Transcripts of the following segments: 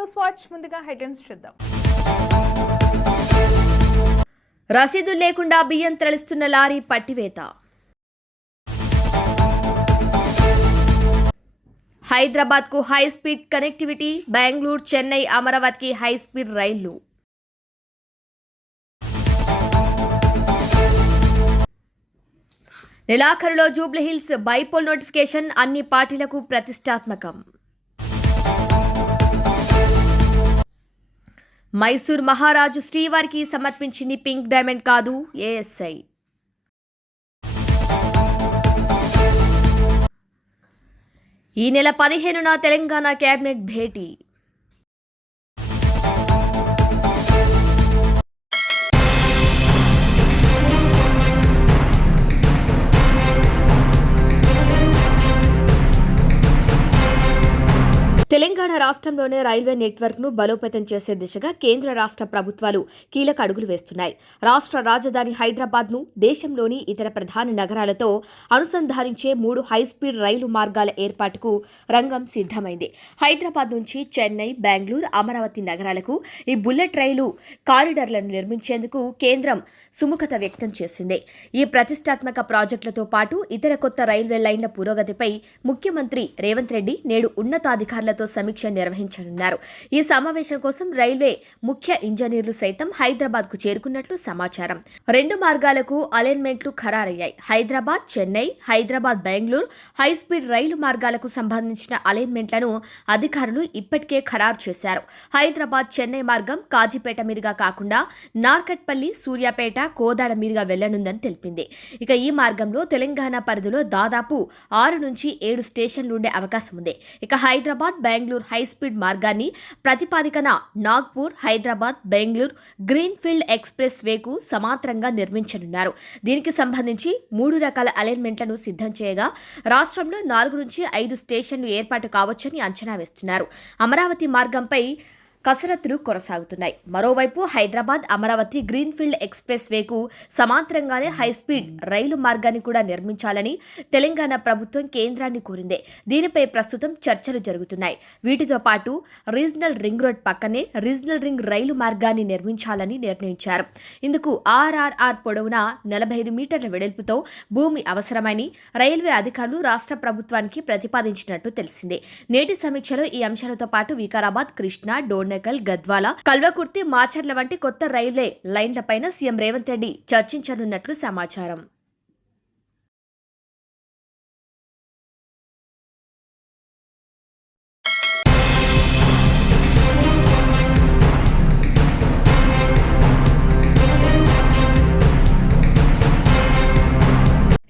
News watch ముందుగా headlines చూద్దాం. రసీదు లేకుండా బియ్యం తరలిస్తున్న లారీ పట్టివేత. హైదరాబాద్కు high speed connectivity Bengaluru Chennai అమరావతికి హై స్పీడ్ రైళ్ళు. నెలాఖరులో జూబ్లీహిల్స్ బైపోల్ నోటిఫికేషన్ అన్ని పార్టీలకు ప్రతిష్టాత్మకం. మైసూర్ మహారాజు శ్రీవారికి సమర్పించింది పింక్ డైమండ్ కాదు ఏఎస్ఐ. ఈ నెల పదిహేనున తెలంగాణ కేబినెట్ భేటీ. తెలంగాణ రాష్ట్రంలోనే రైల్వే నెట్వర్క్ను బలోపేతం చేసే దిశగా కేంద్ర రాష్ట్ర ప్రభుత్వాలు కీలక అడుగులు వేస్తున్నాయి. రాష్ట్ర రాజధాని హైదరాబాద్ను దేశంలోని ఇతర ప్రధాన నగరాలతో అనుసంధానించే మూడు హైస్పీడ్ రైలు మార్గాల ఏర్పాటుకు రంగం సిద్ధమైంది. హైదరాబాద్ నుంచి చెన్నై బెంగళూరు అమరావతి నగరాలకు ఈ బుల్లెట్ రైలు కారిడార్లను నిర్మించేందుకు కేంద్రం సుముఖత వ్యక్తం చేసింది. ఈ ప్రతిష్టాత్మక ప్రాజెక్టులతో పాటు ఇతర కొత్త రైల్వే లైన్ల పురోగతిపై ముఖ్యమంత్రి రేవంత్ రెడ్డి నేడు ఉన్నతాధికారులతో సమీక్ష నిర్వహించనున్నారు. ఈ సమావేశం కోసం రైల్వే ముఖ్య ఇంజనీర్లు సైతం హైదరాబాద్కు చేరుకున్నట్లు సమాచారం. రెండు మార్గాలకు అలైన్మెంట్లు ఖరారయ్యాయి. హైదరాబాద్ చెన్నై హైదరాబాద్ బెంగళూరు హైస్పీడ్ రైలు మార్గాలకు సంబంధించిన అలైన్మెంట్లను అధికారులు ఇప్పటికే ఖరారు చేశారు. హైదరాబాద్ చెన్నై మార్గం కాజీపేట మీదుగా కాకుండా నార్కట్పల్లి సూర్యాపేట కోదాడ మీదుగా వెళ్ళనుందని తెలిపింది. ఇక ఈ మార్గంలో తెలంగాణ పరిధిలో దాదాపు ఆరు నుంచి ఏడు స్టేషన్లు ఉండే అవకాశం ఉంది. ఇక హైదరాబాద్ బెంగళూరు హైస్పీడ్ మార్గాన్ని ప్రతిపాదికన నాగ్పూర్ హైదరాబాద్ బెంగళూరు గ్రీన్ఫీల్డ్ ఎక్స్ప్రెస్ వేకు సమాంతరంగా నిర్మించనున్నారు. దీనికి సంబంధించి మూడు రకాల అలైన్మెంట్లను సిద్ధం చేయగా రాష్ట్రంలో నాలుగు నుంచి ఐదు స్టేషన్లు ఏర్పాటు కావచ్చని అంచనా వేస్తున్నారు. అమరావతి మార్గంపై కసరత్తులు కొనసాగుతున్నాయి. మరోవైపు హైదరాబాద్ అమరావతి గ్రీన్ఫీల్డ్ ఎక్స్ప్రెస్ వేకు సమాంతరంగానే హైస్పీడ్ రైలు మార్గాన్ని కూడా నిర్మించాలని తెలంగాణ ప్రభుత్వం కేంద్రాన్ని కోరింది. దీనిపై ప్రస్తుతం చర్చలు జరుగుతున్నాయి. వీటితో పాటు రీజనల్ రింగ్ రోడ్ పక్కనే రీజనల్ రింగ్ రైలు మార్గాన్ని నిర్మించాలని నిర్ణయించారు. ఇందుకు ఆర్ఆర్ఆర్ పొడవునా నలభై ఐదు మీటర్ల వెడల్పుతో భూమి అవసరమని రైల్వే అధికారులు రాష్ట్ర ప్రభుత్వానికి ప్రతిపాదించినట్టు తెలిసిందే. నేటి సమీక్షలో ఈ అంశాలతో పాటు వికారాబాద్ కృష్ణా డోర్నకల్ గద్వాల కల్వకుర్తి మాచర్ల వంటి కొత్త రైల్వే లైన్లపైన సీఎం రేవంత్ రెడ్డి చర్చించనున్నట్లు సమాచారం.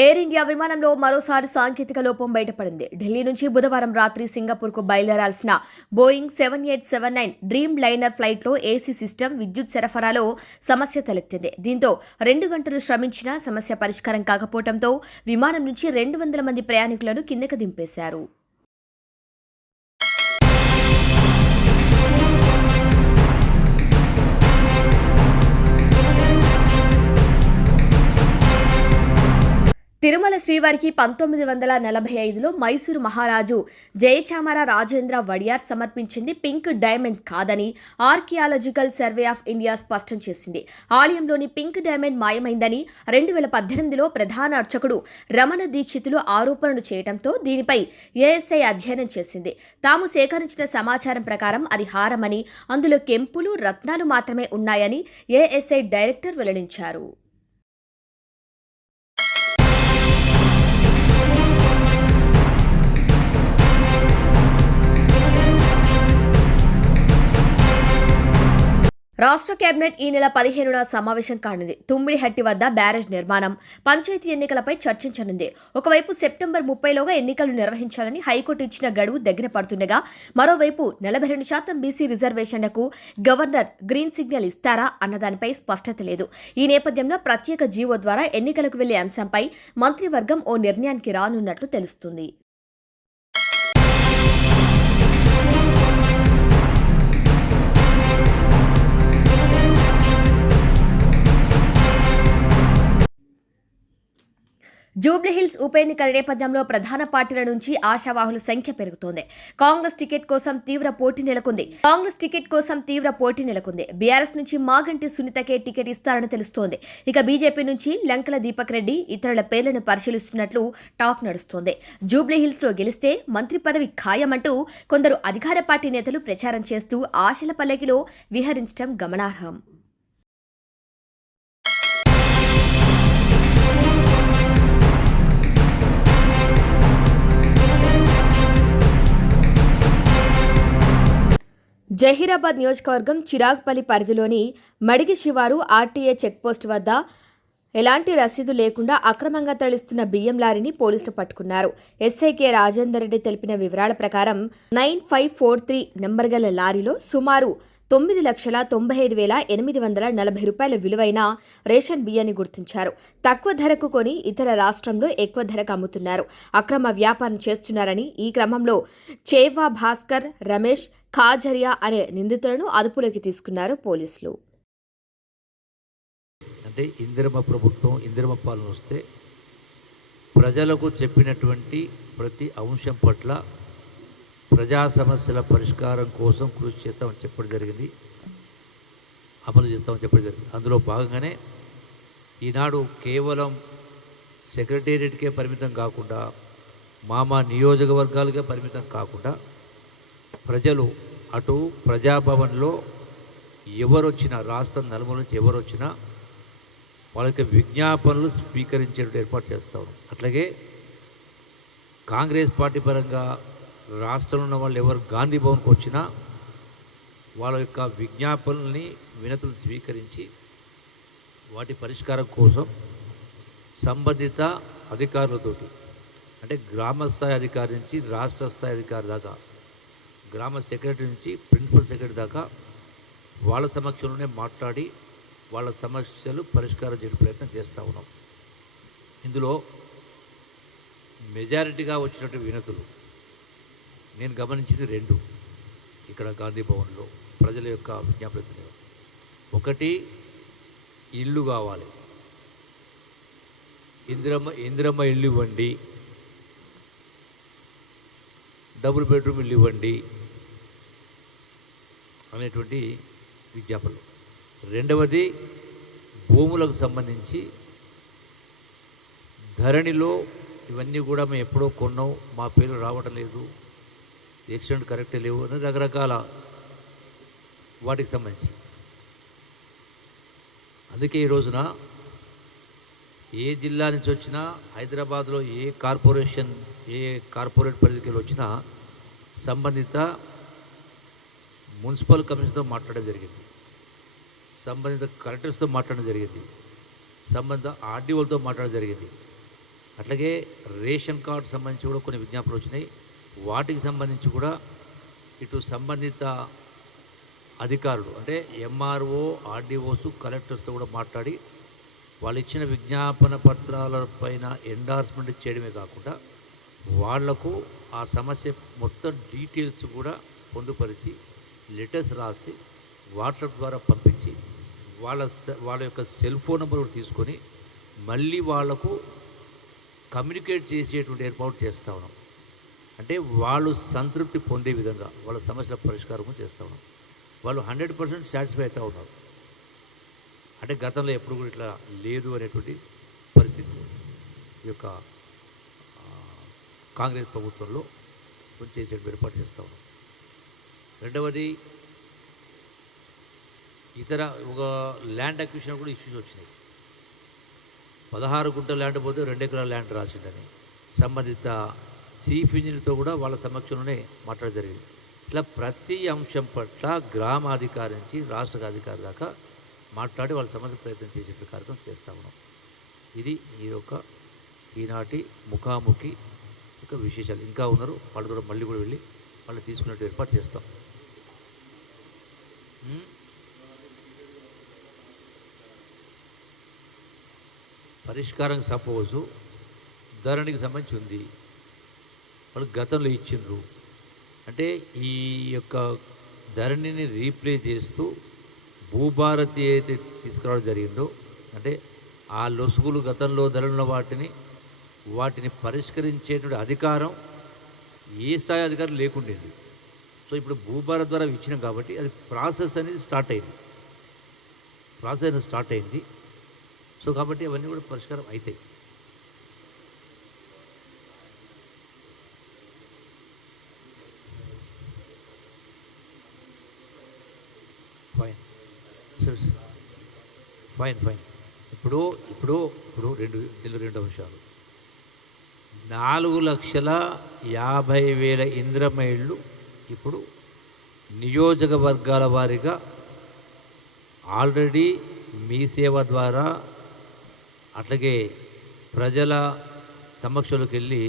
ఎయిర్ ఇండియా విమానంలో మరోసారి సాంకేతిక లోపం బయటపడింది. ఢిల్లీ నుంచి బుధవారం రాత్రి సింగపూర్కు బయలుదేరాల్సిన Boeing seven eight seven nine dreamliner ఫ్లైట్లో ఏసీ సిస్టమ్ విద్యుత్ సరఫరాలో సమస్య తలెత్తింది. దీంతో రెండు గంటలు శ్రమించినా సమస్య పరిష్కారం కాకపోవడంతో విమానం నుంచి రెండు వందల మంది ప్రయాణికులను కిందకు దింపేశారు. తిరుమల శ్రీవారికి పంతొమ్మిది వందల నలభై ఐదులో మైసూరు మహారాజు జయచామర రాజేంద్ర వడియార్ సమర్పించింది పింక్ డైమండ్ కాదని ఆర్కియాలజికల్ సర్వే ఆఫ్ ఇండియా స్పష్టం చేసింది. ఆలయంలోని పింక్ డైమండ్ మాయమైందని రెండు వేల పద్దెనిమిదిలో ప్రధాన అర్చకుడు రమణ దీక్షితులు ఆరోపణలు చేయడంతో దీనిపై ఏఎస్ఐ అధ్యయనం చేసింది. తాము సేకరించిన సమాచారం ప్రకారం అది హారమని అందులో కెంపులు రత్నాలు మాత్రమే ఉన్నాయని ఏఎస్ఐ డైరెక్టర్ వెల్లడించారు. రాష్ట్ర కేబినెట్ ఈ నెల పదిహేనున సమావేశం కానుంది. తుమ్మిడిహట్టి వద్ద బ్యారేజ్ నిర్మాణం పంచాయతీ ఎన్నికలపై చర్చించనుంది. ఒకవైపు సెప్టెంబర్ ముప్పైలోగా ఎన్నికలు నిర్వహించాలని హైకోర్టు ఇచ్చిన గడువు దగ్గర పడుతుండగా మరోవైపు నలభై రెండు శాతం బీసీ రిజర్వేషన్లకు గవర్నర్ గ్రీన్ సిగ్నల్ ఇస్తారా అన్నదానిపై స్పష్టత లేదు. ఈ నేపథ్యంలో ప్రత్యేక జీవో ద్వారా ఎన్నికలకు వెళ్ళే అంశంపై మంత్రివర్గం ఓ నిర్ణయానికి రానున్నట్లు తెలుస్తుంది. జూబ్లీహిల్స్ ఉప ఎన్నికల నేపథ్యంలో ప్రధాన పార్టీల నుంచి ఆశావాహుల సంఖ్య పెరుగుతోంది. కాంగ్రెస్ టికెట్ కోసం తీవ్ర పోటీ నెలకొంది. కాంగ్రెస్ టికెట్ కోసం తీవ్ర పోటీ నెలకొంది. బీఆర్ఎస్ నుంచి మాగంటి సునీతకే టికెట్ ఇస్తారని తెలుస్తోంది. ఇక బీజేపీ నుంచి లంకల దీపక్ రెడ్డి ఇతరుల పేర్లను పరిశీలిస్తున్నట్లు టాక్ నడుస్తోంది. జూబ్లీహిల్స్లో గెలిస్తే మంత్రి పదవి ఖాయమంటూ కొందరు అధికార పార్టీ నేతలు ప్రచారం చేస్తూ ఆశల పల్లకిలో విహరించడం గమనార్హం. జహీరాబాద్ నియోజకవర్గం చిరాగ్పల్లి పరిధిలోని మడిగి శివారు ఆర్టీఏ చెక్పోస్ట్ వద్ద ఎలాంటి రసీదు లేకుండా అక్రమంగా తరలిస్తున్న బియ్యం లారీని పోలీసులు పట్టుకున్నారు. ఎస్ఐకే రాజేందర్ రెడ్డి తెలిపిన వివరాల ప్రకారం nine five four three number గల లారీలో సుమారు తొమ్మిది లక్షల తొంభై ఐదు వేల ఎనిమిది వందల నలభై రూపాయల విలువైన రేషన్ బియ్యాన్ని గుర్తించారు. తక్కువ ధరకు కొని ఇతర రాష్ట్రంలో ఎక్కువ ధరకు అమ్ముతున్నారు. అక్రమ వ్యాపారం చేస్తున్నారని ఈ క్రమంలో చేవా భాస్కర్ రమేష్ ఖాజరియా అనే నిందితులను అదుపులోకి తీసుకున్నారు పోలీసులు. అంటే ఇందిరమ ప్రభుత్వం ఇందిరమ పాలన వస్తే ప్రజలకు చెప్పినటువంటి ప్రతి అంశం పట్ల ప్రజా సమస్యల పరిష్కారం కోసం కృషి చేస్తామని చెప్పడం జరిగింది. అమలు చేస్తామని చెప్పడం జరిగింది. అందులో భాగంగానే ఈనాడు కేవలం సెక్రటేరియట్కే పరిమితం కాకుండా మామ నియోజకవర్గాలకే పరిమితం కాకుండా ప్రజలు అటు ప్రజాభవన్లో ఎవరు వచ్చినా రాష్ట్రం నలుమూల నుంచి ఎవరొచ్చినా వాళ్ళకి విజ్ఞాపనలు స్వీకరించేటువంటి ఏర్పాటు చేస్తాం అట్లాగే కాంగ్రెస్ పార్టీ పరంగా రాష్ట్రంలో ఉన్న వాళ్ళు ఎవరు గాంధీ భవన్కి వచ్చినా వాళ్ళ యొక్క విజ్ఞాపనల్ని వినతులు స్వీకరించి వాటి పరిష్కారం కోసం సంబంధిత అధికారులతోటి అంటే గ్రామ స్థాయి అధికారి నుంచి రాష్ట్ర స్థాయి అధికారి దాకా గ్రామ సెక్రటరీ నుంచి ప్రిన్సిపల్ సెక్రటరీ దాకా వాళ్ళ సమక్షంలోనే మాట్లాడి వాళ్ళ సమస్యలు పరిష్కారం చేయడం ప్రయత్నం చేస్తూ ఉన్నాం. ఇందులో మెజారిటీగా వచ్చినట్టు వినతులు. నేను గమనించింది రెండు. ఇక్కడ గాంధీ భవన్లో ప్రజల యొక్క విజ్ఞాపన ఒకటి ఇల్లు కావాలి. ఇందిరమ్మ ఇందిరమ్మ ఇల్లు ఇవ్వండి. డబుల్ బెడ్రూమ్ ఇల్లు ఇవ్వండి. అనేటువంటి విజ్ఞాపనలు. రెండవది భూములకు సంబంధించి ధరణిలో ఇవన్నీ కూడా మేము ఎప్పుడో కొన్నాం. మా పేరు రావటం లేదు. ఎక్సిడెంట్ కరెక్ట్ లేవు అని రకరకాల వాటికి సంబంధించి. అందుకే ఈ రోజున ఏ జిల్లా నుంచి వచ్చినా హైదరాబాద్లో ఏ కార్పొరేషన్ ఏ కార్పొరేట్ పరిధికి వచ్చినా సంబంధిత మున్సిపల్ కమిషన్తో మాట్లాడడం జరిగింది. సంబంధిత కలెక్టర్స్తో మాట్లాడడం జరిగింది. సంబంధిత ఆర్డీఓలతో మాట్లాడడం జరిగింది. అట్లాగే రేషన్ కార్డు సంబంధించి కూడా కొన్ని విజ్ఞాపనలు వచ్చినాయి. వాటికి సంబంధించి కూడా ఇటు సంబంధిత అధికారులు అంటే ఎంఆర్ఓ ఆర్డీఓస్ కలెక్టర్స్తో కూడా మాట్లాడి వాళ్ళు ఇచ్చిన విజ్ఞాపన పత్రాల పైన ఎండార్స్మెంట్ చేయడమే కాకుండా వాళ్ళకు ఆ సమస్య మొత్తం డీటెయిల్స్ కూడా పొందుపరిచి లెటర్స్ రాసి వాట్సాప్ ద్వారా పంపించి వాళ్ళ వాళ్ళ యొక్క సెల్ ఫోన్ నెంబర్ కూడా తీసుకొని మళ్ళీ వాళ్ళకు కమ్యూనికేట్ చేసేటువంటి ఏర్పాటు చేస్తా ఉన్నాం. అంటే వాళ్ళు సంతృప్తి పొందే విధంగా వాళ్ళ సమస్యల పరిష్కారము చేస్తూ ఉన్నాం. వాళ్ళు హండ్రెడ్ పర్సెంట్ సాటిస్ఫై అవుతూ ఉన్నారు. అంటే గతంలో ఎప్పుడు కూడా ఇట్లా లేదు అనేటువంటి పరిస్థితి ఈ యొక్క కాంగ్రెస్ ప్రభుత్వంలో కొంచెం చేసే ఏర్పాటు చేస్తూ ఉన్నాం. రెండవది ఇతర ఒక ల్యాండ్ అక్విషన్ కూడా ఇష్యూస్ వచ్చినాయి. పదహారు గుంటల ల్యాండ్ పోతే రెండు ఎకరాల ల్యాండ్ రాసిండని సంబంధిత చీఫ్ ఇంజనీర్తో కూడా వాళ్ళ సమక్షంలోనే మాట్లాడ జరిగింది. ఇట్లా ప్రతి అంశం పట్ల గ్రామాధికారి నుంచి రాష్ట్ర అధికారి దాకా మాట్లాడి వాళ్ళ సమస్య ప్రయత్నం చేసే కార్యక్రమం చేస్తా ఉన్నాం. ఇది ఈ యొక్క ఈనాటి ముఖాముఖి యొక్క విశేషాలు. ఇంకా ఉన్నారు వాళ్ళు కూడా మళ్ళీ కూడా వెళ్ళి వాళ్ళు తీసుకున్నట్టు ఏర్పాటు చేస్తాం. పరిష్కారం సపోజు ధరణికి సంబంధించి ఉంది. వాళ్ళు గతంలో ఇచ్చిండ్రు. అంటే ఈ యొక్క ధరణిని రీప్లే చేస్తూ భూభారతి అయితే తీసుకురావడం జరిగిందో అంటే ఆ లొసుగులు గతంలో ధరలున్న వాటిని వాటిని పరిష్కరించేటువంటి అధికారం ఏ స్థాయి అధికారం లేకుండేది. సో ఇప్పుడు భూభారత్ ద్వారా ఇచ్చినాం కాబట్టి అది ప్రాసెస్ అనేది స్టార్ట్ అయింది. ప్రాసెస్ అనేది స్టార్ట్ అయింది. సో కాబట్టి అవన్నీ కూడా పరిష్కారం అవుతాయి ఫైన్ ఫైన్ ఫైన్ ఇప్పుడు ఇప్పుడు ఇప్పుడు రెండు ఇందులో రెండు అంశాలు. నాలుగు లక్షల యాభై వేల ఇంద్రమైళ్ళు ఇప్పుడు నియోజకవర్గాల వారీగా ఆల్రెడీ మీ సేవ ద్వారా అట్లాగే ప్రజల సమక్షంలోకి వెళ్ళి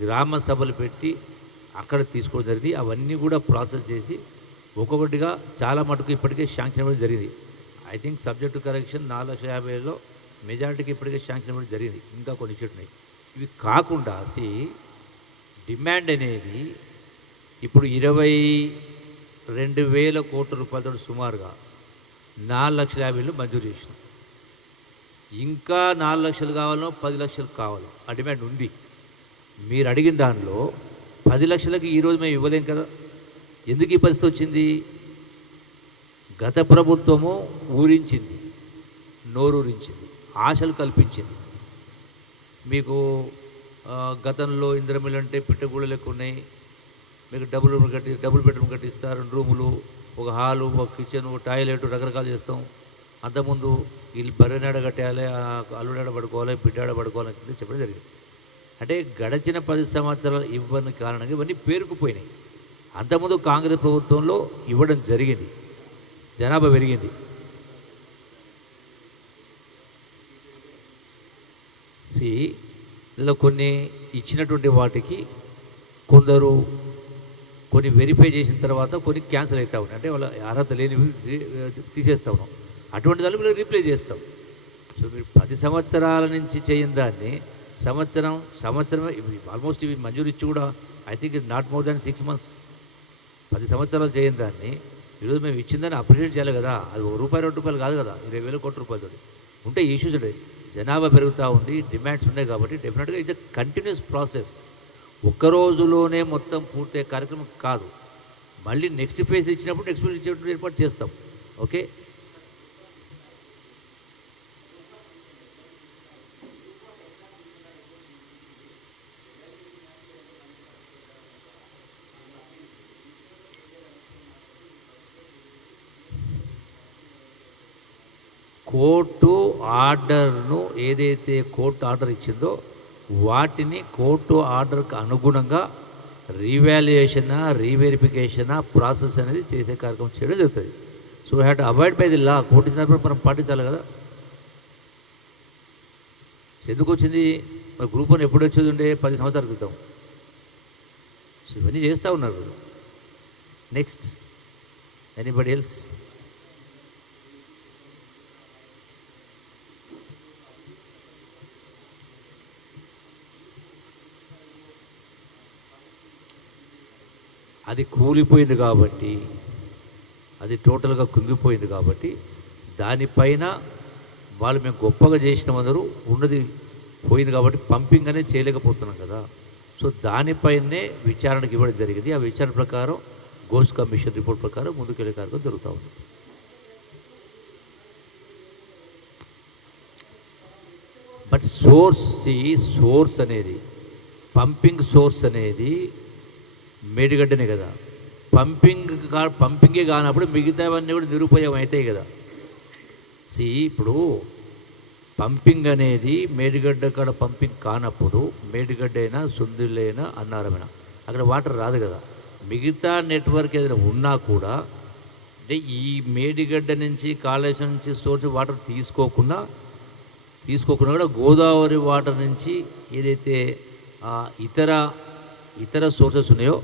గ్రామ సభలు పెట్టి అక్కడ తీసుకోవడం జరిగింది. అవన్నీ కూడా ప్రాసెస్ చేసి ఒక్కొక్కటిగా చాలా మటుకు ఇప్పటికే శాంక్షన్ ఇవ్వడం జరిగింది. ఐ థింక్ సబ్జెక్టు కరెక్షన్ నాలుగు లక్షల యాభైలో మెజారిటీకి ఇప్పటికే శాంక్షన్ ఇవ్వడం జరిగింది. ఇంకా కొన్ని ఇచ్చేటి ఇవి కాకుండా డిమాండ్ అనేది ఇప్పుడు ఇరవై రెండు వేల కోట్ల రూపాయలతో సుమారుగా నాలుగు లక్షల యాభైలు మంజూరు చేసినాం. ఇంకా నాలుగు లక్షలు కావాలో పది లక్షలు కావాలో ఆ డిమాండ్ ఉంది. మీరు అడిగిన దానిలో పది లక్షలకి ఈరోజు మేము ఇవ్వలేం కదా? ఎందుకు ఈ పరిస్థితి వచ్చింది? గత ప్రభుత్వము ఊరించింది నోరూరించింది ఆశలు కల్పించింది. మీకు గతంలో ఇంద్రమిల్ అంటే పిట్టగూడ లెక్క ఉన్నాయి మీకు డబుల్ రూమ్ కట్టి డబుల్ బెడ్రూమ్ కట్టిస్తారు. రెండు రూములు ఒక హాలు ఒక కిచెన్ ఒక టాయిలెట్ రకరకాలు చేస్తాం. అంతకుముందు వీళ్ళు బర్రెనాడ కట్టేయాలి ఆ అల్లుడాడ పడుకోవాలి బిడ్డాడ పడుకోవాలి అని చెప్పడం జరిగింది. అంటే గడిచిన పది సంవత్సరాలు ఇవ్వని కారణంగా ఇవన్నీ పేరుకుపోయినాయి. అంతకుముందు కాంగ్రెస్ ప్రభుత్వంలో ఇవ్వడం జరిగింది. జనాభా పెరిగింది. సి ఇందులో కొన్ని ఇచ్చినటువంటి వాటికి కొందరు కొన్ని వెరిఫై చేసిన తర్వాత కొన్ని క్యాన్సిల్ అవుతా ఉన్నాయి. అంటే వాళ్ళ అర్హత లేనివి రి- తీసేస్తా ఉన్నాం. అటువంటి దాన్ని మీరు రీప్లేస్ చేస్తాం. సో మీరు పది సంవత్సరాల నుంచి చేయని దాన్ని సంవత్సరం సంవత్సరం ఆల్మోస్ట్ ఇవి మంజూరు ఇచ్చి కూడా I think it not more than six months పది సంవత్సరాలు చేయని దాన్ని ఈరోజు మేము ఇచ్చిందని అప్రిషియేట్ చేయాలి కదా. అది ఒక రూపాయి రెండు రూపాయలు కాదు కదా. ఇరవై వేల కోట్ల రూపాయలతో ఉంటే ఇష్యూస్ జనాభా పెరుగుతూ ఉంది డిమాండ్స్ ఉన్నాయి కాబట్టి డెఫినెట్గా ఇట్స్ అ కంటిన్యూస్ ప్రాసెస్ ఒక్క రోజులోనే మొత్తం పూర్తయ్యే కార్యక్రమం కాదు. మళ్ళీ నెక్స్ట్ ఫేజ్ ఇచ్చినప్పుడు నెక్స్ట్ ఫేజ్ ఇచ్చేటప్పుడు ఏర్పాటు చేస్తాం. ఓకే? కోర్టు ఆర్డర్ను ఏదైతే కోర్టు ఆర్డర్ ఇచ్చిందో వాటిని కోర్టు ఆర్డర్కి అనుగుణంగా రీవాల్యుయేషన్ రీవెరిఫికేషన్ ప్రాసెస్ అనేది చేసే కార్యక్రమం చేయడం జరుగుతుంది. So have to avoid by the law court ఇచ్చినప్పుడు మనం పాటించాలి కదా. ఎందుకు వచ్చింది? మరి గ్రూప్ వన్ ఎప్పుడు వచ్చేది ఉండే? పది సంవత్సరాల క్రితం. సో ఇవన్నీ చేస్తూ ఉన్నారు. నెక్స్ట్ ఎనీబడి ఎల్స్ అది కూలిపోయింది కాబట్టి అది టోటల్గా కుంగిపోయింది కాబట్టి దానిపైన వాళ్ళు మేము గొప్పగా చేసిన అందరూ ఉన్నది పోయింది కాబట్టి పంపింగ్ అనేది చేయలేకపోతున్నాం కదా. సో దానిపైనే విచారణకి ఇవ్వడం జరిగింది. ఆ విచారణ ప్రకారం గోల్స్ కమిషన్ రిపోర్ట్ ప్రకారం ముందుకెళ్ళే కార్యక్రమం జరుగుతూ ఉంది. బట్ సోర్స్ సి సోర్స్ అనేది పంపింగ్ సోర్స్ అనేది మేడిగడ్డనే కదా. పంపింగ్ కా పంపింగే కానప్పుడు మిగతావన్నీ కూడా నిరుపయోగం అవుతాయి కదా. సి ఇప్పుడు పంపింగ్ అనేది మేడిగడ్డ కాడ పంపింగ్ కానప్పుడు మేడిగడ్డ అయినా సుందులైనా అన్నారమైనా. అక్కడ వాటర్ రాదు కదా. మిగతా నెట్వర్క్ ఏదైనా ఉన్నా కూడా అంటే ఈ మేడిగడ్డ నుంచి కాళేశ్వరం నుంచి సోర్స్ వాటర్ తీసుకోకుండా తీసుకోకుండా కూడా గోదావరి వాటర్ నుంచి ఏదైతే ఆ, ఇతర ఇతర సోర్సెస్ ఉన్నాయో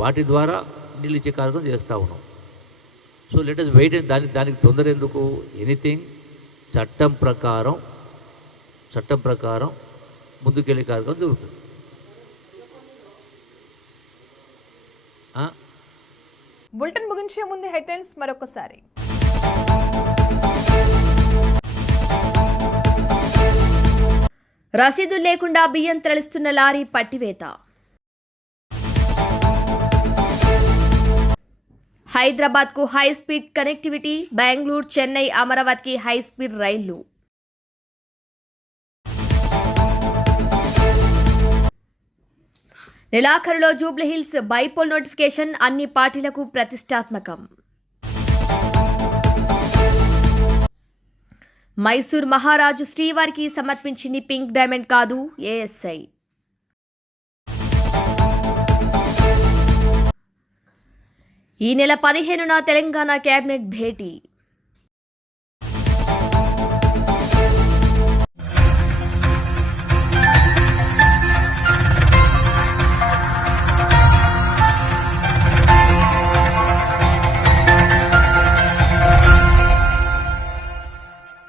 వాటి ద్వారా నీళ్ళు ఇచ్చే కార్యక్రమం చేస్తూ ఉన్నాం. సో లెటస్ వెయిట్ దాని దానికి తొందర ఎందుకు? ఎనీథింగ్ చట్టం ప్రకారం చట్టం ప్రకారం ముందుకెళ్ళే కార్యక్రమం జరుగుతుంది? బులెటిన్ ముగించే ముందు హెడ్లైన్స్ మరొకసారి. రసీదు లేకుండా బియ్యం తరలిస్తున్న లారీ పట్టివేత. హైదరాబాద్కు high speed connectivity Bengaluru Chennai అమరావతికి హై స్పీడ్ రైళ్ళు. నెలాఖరులో జూబ్లీహిల్స్ బైపోల్ నోటిఫికేషన్ అన్ని పార్టీలకు ప్రతిష్టాత్మకం. మైసూర్ మహారాజు శ్రీవారికి సమర్పించింది పింక్ డైమండ్ కాదు ఏఎస్ఐ. ఈ నెల పదిహేనున తెలంగాణ కేబినెట్ భేటీ.